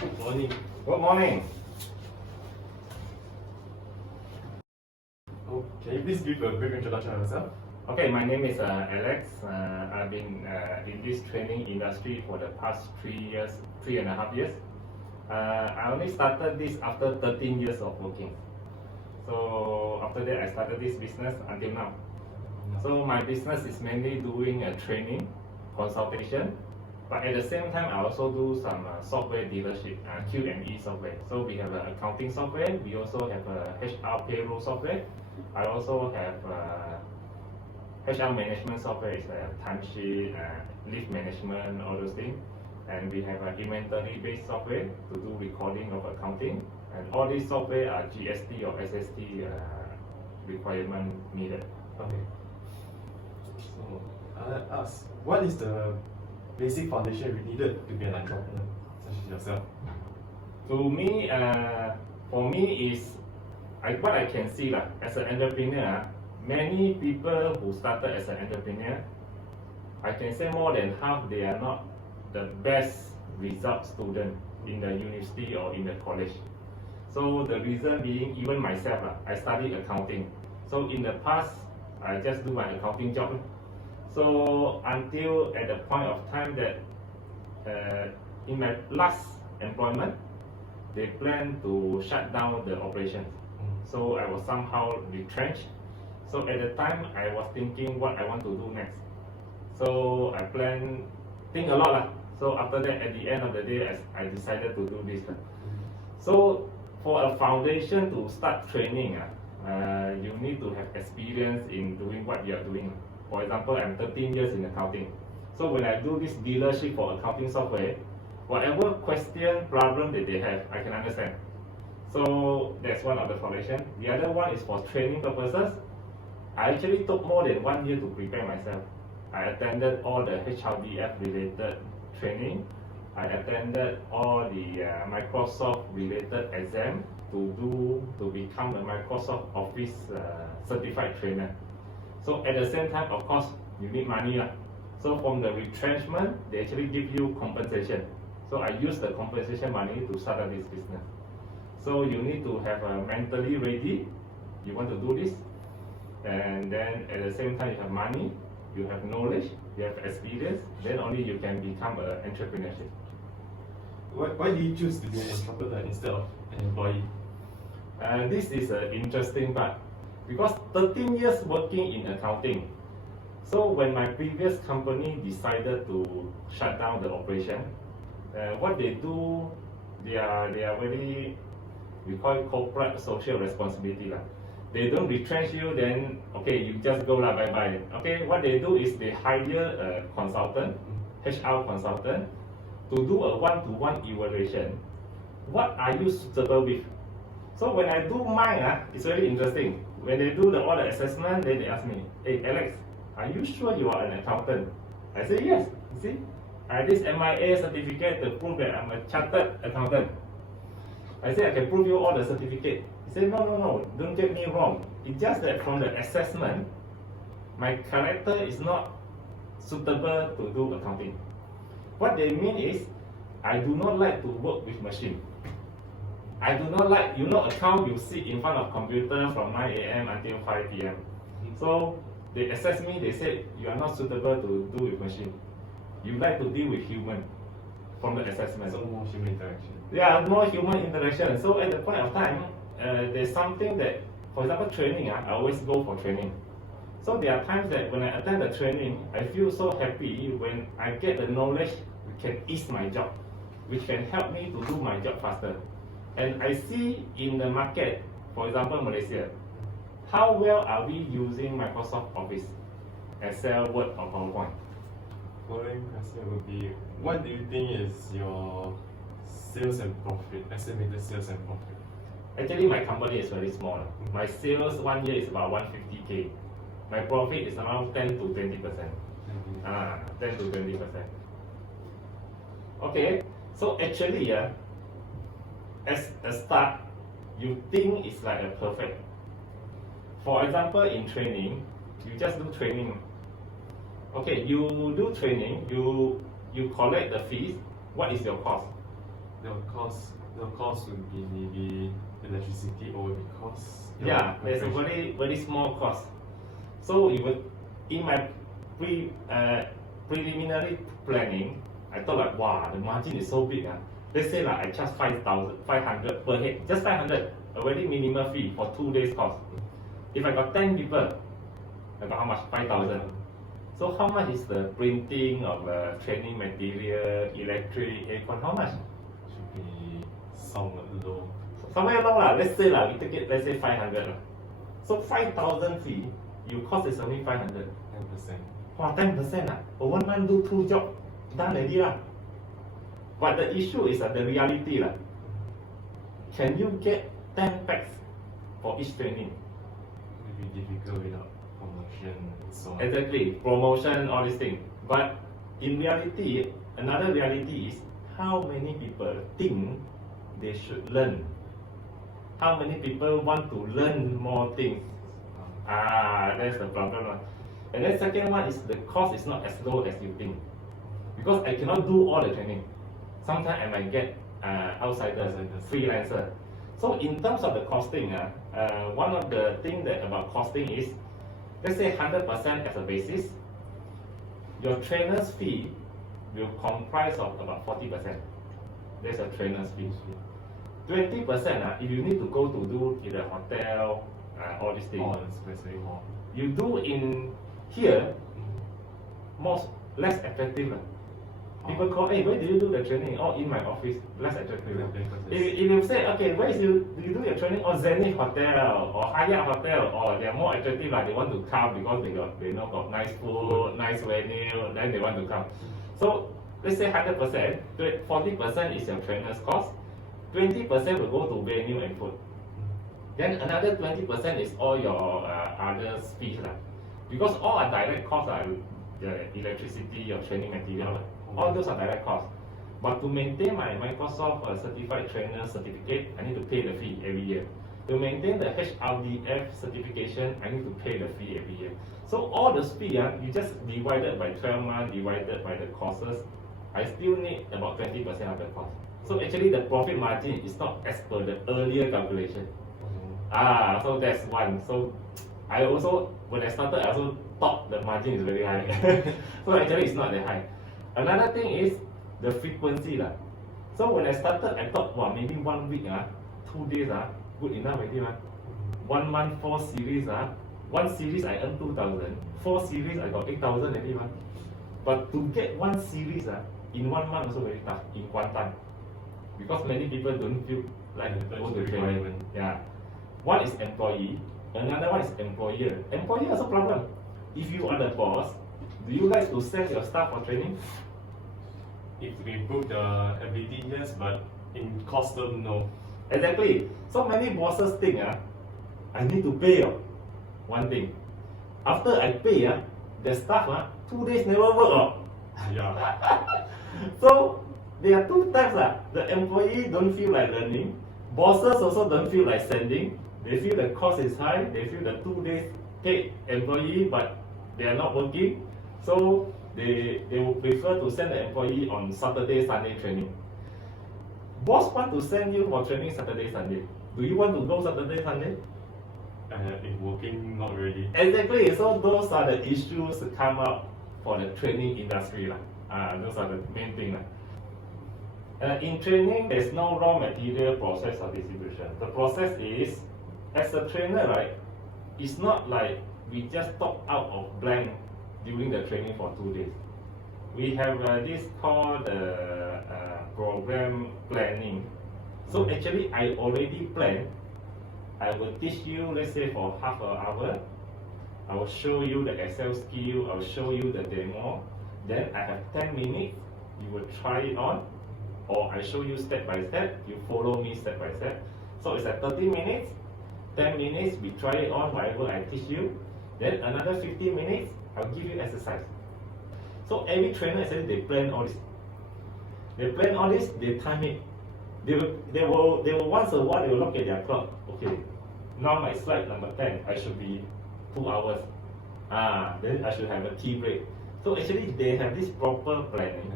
Good morning. Good morning. Oh, can you please give a brief introduction of yourself? Okay, my name is Alex. I've been in this training industry for the past 3.5 years. I only started this after 13 years of working. So after that, I started this business until now. So my business is mainly doing training, consultation, but at the same time, I also do some software dealership, Q&E software. So we have accounting software. We also have HR payroll software. I also have HR management software, is timesheet, leave management, all those things. And we have inventory-based software to do recording of accounting. And all these software are GST or SST requirement needed. Okay. So, I'll ask, what is the basic foundation we needed to be an entrepreneur, such as yourself? To me, for me is, what I can see as an entrepreneur, many people who started as an entrepreneur, I can say more than half they are not the best result student in the university or in the college. So the reason being, even myself, I studied accounting. So in the past, I just do my accounting job. So until at the point of time that in my last employment, they plan to shut down the operation. So I was somehow retrenched. So at the time, I was thinking what I want to do next. So I think a lot. So after that, at the end of the day, I decided to do this. So for a foundation to start training, you need to have experience in doing what you are doing. For example, I'm 13 years in accounting. So when I do this dealership for accounting software, whatever question, problem that they have, I can understand. So that's one of the foundation. The other one is for training purposes. I actually took more than 1 year to prepare myself. I attended all the HRDF related training. I attended all the Microsoft related exam to become a Microsoft Office certified trainer. So at the same time, of course, you need money. So from the retrenchment, they actually give you compensation. So I use the compensation money to start up this business. So you need to have mentally ready, you want to do this, and then at the same time you have money, you have knowledge, you have experience, then only you can become an entrepreneurship. Why did you choose to be an entrepreneur instead of an employee? This is an interesting part, because 13 years working in accounting. So when my previous company decided to shut down the operation, what they do, they are very, we call it corporate social responsibility. They don't retrench you, then okay, you just go bye bye. Okay, what they do is they hire a consultant, HR consultant, to do a one-to-one evaluation. What are you suitable with? So when I do mine, it's very interesting. When they do all the assessment, then they ask me, "Hey Alex, are you sure you are an accountant?" I say yes. You see, I have this MIA certificate to prove that I'm a chartered accountant. I say I can prove you all the certificate. He said no, don't get me wrong. It's just that from the assessment, my character is not suitable to do accounting. What they mean is, I do not like to work with machine. I do not like, account, you sit in front of computer from 9 a.m. until 5 p.m. So they assess me, they said, you are not suitable to do with machine. You like to deal with human from the assessment. So more human interaction. Yeah, more human interaction. So at the point of time, there's something that, for example, training, I always go for training. So there are times that when I attend the training, I feel so happy when I get the knowledge which can ease my job, which can help me to do my job faster. And I see in the market, for example, Malaysia, how well are we using Microsoft Office, Excel, Word, or PowerPoint? Following question would be, what do you think is your sales and profit, estimated sales and profit? Actually, my company is very small. My sales 1 year is about 150K. My profit is around 10 to 20%. 10 to 20%. Okay, so actually, as a start, you think it's like a perfect. For example, in training, you just do training. Okay, you do training, you collect the fees. What is your cost? the cost would be maybe electricity or because Yeah, there's a very small cost. So it would, in my preliminary planning, I thought like, wow, the margin is so big. Let's say like I charge 500 per head, just 500, a very minimal fee for 2 days cost. If I got 10 people, I got how much? 5,000. So how much is the printing of training material, electric, aircon? How much? Should be somewhat low. Somewhere along lah. Let's say lah, we take it. Let's say 500 lah. So 5,000 fee, your cost is only 500. 10%. Wow, 10% lah. For 1 month do 2 jobs, done already lah. But the issue is the reality lah. Can you get 10 packs for each training? It will be difficult without promotion and so on. Exactly, promotion, all these things. But in reality, another reality is how many people think they should learn. How many people want to learn more things? That's the problem. And then second one is the cost is not as low as you think. Because I cannot do all the training. Sometimes I might get outsiders, freelancer. So in terms of the costing, one of the things that about costing is, let's say 100% as a basis, your trainer's fee will comprise of about 40%. That's a trainer's fee. 20%, if you need to go to do in the hotel, all these things. Especially more. You do in here, less attractive. People call, hey, where do you do the training? Oh, in my office, less attractive. If you say, okay, where do you do your training? Oh, Zenith Hotel or Hyatt Hotel, or they're more attractive, like they want to come because they know got nice food, nice venue, then they want to come. So let's say 100%, 40% is your trainer's cost, 20% will go to venue and food. Then another 20% is all your other fees. Because all are direct costs, the electricity, your training material, all those are direct costs. But to maintain my Microsoft Certified Trainer certificate, I need to pay the fee every year. To maintain the HRDF certification, I need to pay the fee every year. So all the fee, you just divided by 12 months, divided by the costs, I still need about 20% of the cost. So actually the profit margin is not as per the earlier calculation. So that's one. So I also, when I started, I also thought the margin is very high. So actually it's not that high. Another thing is the frequency. So when I started, I thought, wow, maybe 1 week, 2 days, good enough already. 1 month, 4 series. 1 series I earn 2,000. 4 series I got 8,000 already. But to get 1 series in 1 month also very tough, in one time. Because many people don't feel like go to training. Yeah. One is employee, another one is employer. Employer also problem. If you are the boss, do you like to send your staff for training? If we improve the ability, yes, but in cost term, no. Exactly. So many bosses think, I need to pay one thing. After I pay, the staff 2 days never work. Yeah. So there are 2 types. The employee don't feel like learning. Bosses also don't feel like sending. They feel the cost is high. They feel the 2 days paid employee, but they are not working. So they would prefer to send the employee on Saturday, Sunday training. Boss want to send you for training Saturday, Sunday. Do you want to go Saturday, Sunday? If working, not really. Exactly. So those are the issues that come up for the training industry. Those are the main things. In training, there's no raw material process or distribution. The process is, as a trainer, right, it's not like we just talk out of blank during the training for 2 days. We have this called program planning. So actually, I already planned. I will teach you, let's say for half an hour. I will show you the Excel skill. I will show you the demo. Then I have 10 minutes. You will try it on. Or I show you step by step, you follow me step by step. So it's like 30 minutes, 10 minutes, we try it on whatever I teach you. Then another 15 minutes, I'll give you exercise. So every trainer actually they plan all this. They plan all this, they time it. They will once a while they will look at their clock. Okay, now my slide number 10, I should be 2 hours. Then I should have a tea break. So actually they have this proper planning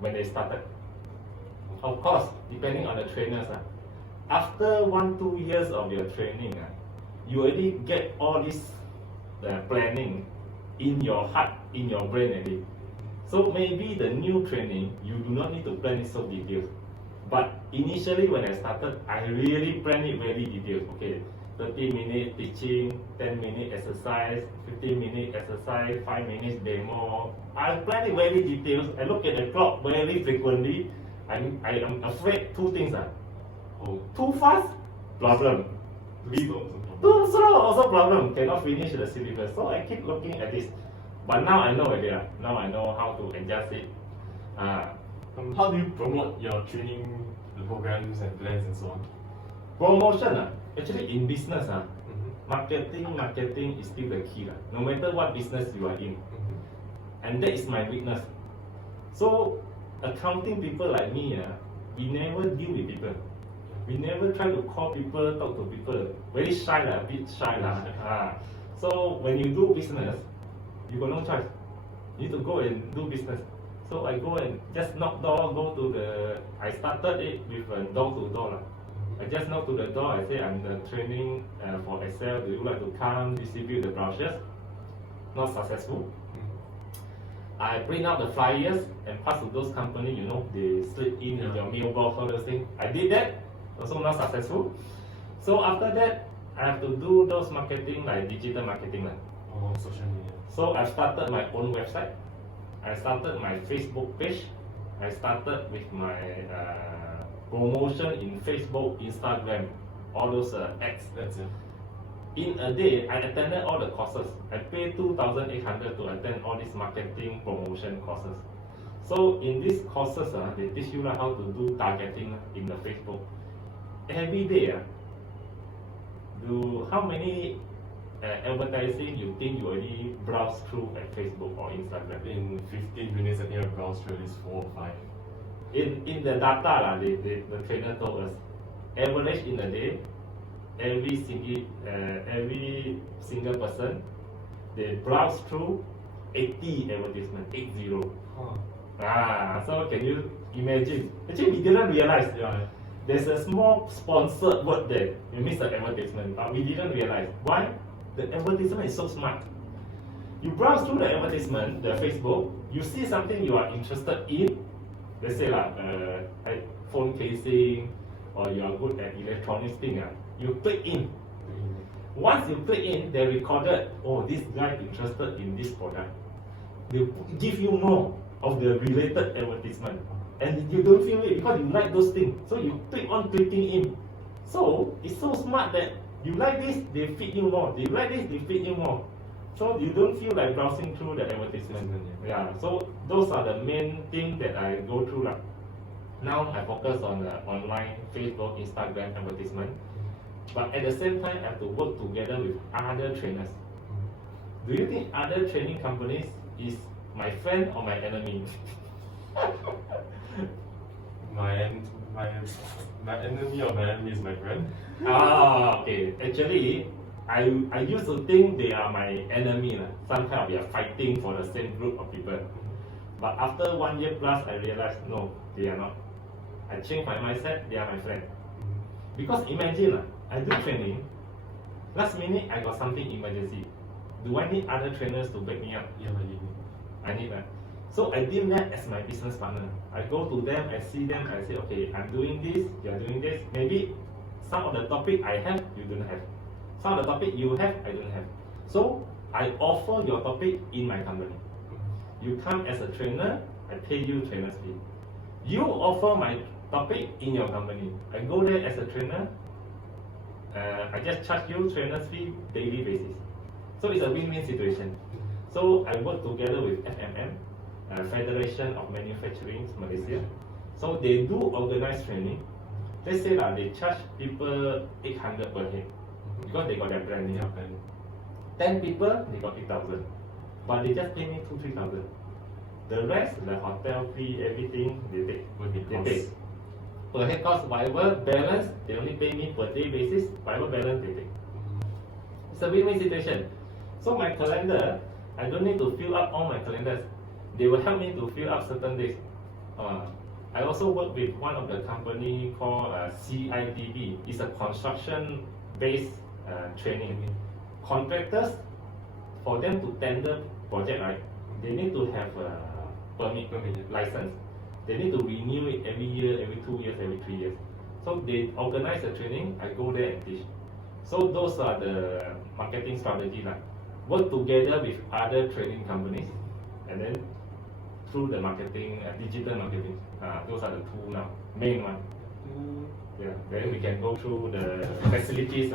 when they started. Of course, depending on the trainers. After 1-2 years of your training, you already get all this planning in your heart, in your brain already. So maybe the new training, you do not need to plan it so detailed. But initially when I started, I really plan it very detailed. Okay, 30-minute teaching, 10-minute exercise, 15-minute exercise, 5 minutes demo. I plan it very detailed. I look at the clock very frequently. I am afraid two things. Oh, Too fast, problem. Too slow, also problem. Cannot finish the syllabus. So I keep looking at this. But now I know already. Now I know how to adjust it. how do you promote your training, the programs and plans and so on? Promotion, actually in business, Mm-hmm. marketing is still the key. No matter what business you are in. Mm-hmm. And that is my weakness. So accounting people like me, we never deal with people. We never try to call people, talk to people. Very shy, a bit shy. So when you do business, you got no choice. You need to go and do business. So I go and just knock door, go to the. I started it with a door to door. I just knock to the door. I say I'm the training for Excel. Do you like to come distribute the brochures? Not successful. I print out the flyers and pass to those companies. They slip in your mailbox, all those things. I did that. Also not successful. So after that, I have to do those marketing like digital marketing. Oh, social media. So I started my own website. I started my Facebook page. I started with my promotion in Facebook, Instagram, all those ads. That's it. In a day, I attended all the courses. I paid 2,800 to attend all these marketing promotion courses. So in these courses, they teach you how to do targeting in the Facebook. Every day, how many advertising you think you already browse through at Facebook or Instagram? In 15 minutes, I think I browsed through at least 4 or 5. In the data, the trainer told us, average in a day, every single person, they browse through 80 advertisements, 80. So can you imagine? Actually, we didn't realize. Yeah. There's a small sponsored word there. You miss the advertisement, but we didn't realize. Why? The advertisement is so smart. You browse through the advertisement, the Facebook, you see something you are interested in. Let's say like phone casing, or you are good at electronics thing. You click in. Once you click in, they recorded, oh, this guy interested in this product. They give you more of the related advertisement. And you don't feel it because you like those things. So you click on clicking in. So it's so smart that you like this, they feed you more. You like this, they feed you more. So you don't feel like browsing through the advertisement. Yeah. So those are the main things that I go through. Now I focus on the online, Facebook, Instagram advertisement. But at the same time, I have to work together with other trainers. Do you think other training companies is my friend or my enemy? My enemy or my enemy is my friend. Okay. Actually, I used to think they are my enemy. Sometimes we are fighting for the same group of people. But after 1 year plus, I realized no, they are not. I changed my mindset, they are my friend. Because imagine, I do training, last minute I got something emergency. Do I need other trainers to back me up? Yeah, but you I need that. So I deem that as my business partner. I go to them, I see them, I say, okay, I'm doing this, you're doing this. Maybe some of the topic I have, you don't have. Some of the topic you have, I don't have. So I offer your topic in my company. You come as a trainer, I pay you trainer's fee. You offer my topic in your company. I go there as a trainer, I just charge you trainer's fee daily basis. So it's a win-win situation. So I work together with FMM, Federation of Manufacturing Malaysia. So they do organize training. Let's say that they charge people 800 per head because they got their brand name. 10 people, they got 8,000. But they just pay me 2-3,000. The rest, the hotel fee, everything, they take. Per head cost, whatever balance, they only pay me per day basis, whatever balance they take. It's a win-win situation. So my calendar, I don't need to fill up all my calendars. They will help me to fill up certain days. I also work with one of the company called CIDB. It's a construction-based training. Contractors, for them to tender project, right, they need to have a permit license. They need to renew it every year, every 2 years, every 3 years. So they organize the training, I go there and teach. So those are the marketing strategy. Work together with other training companies, and then through the marketing, digital marketing. Those are the two now, main one. Yeah, then we can go through the facilities.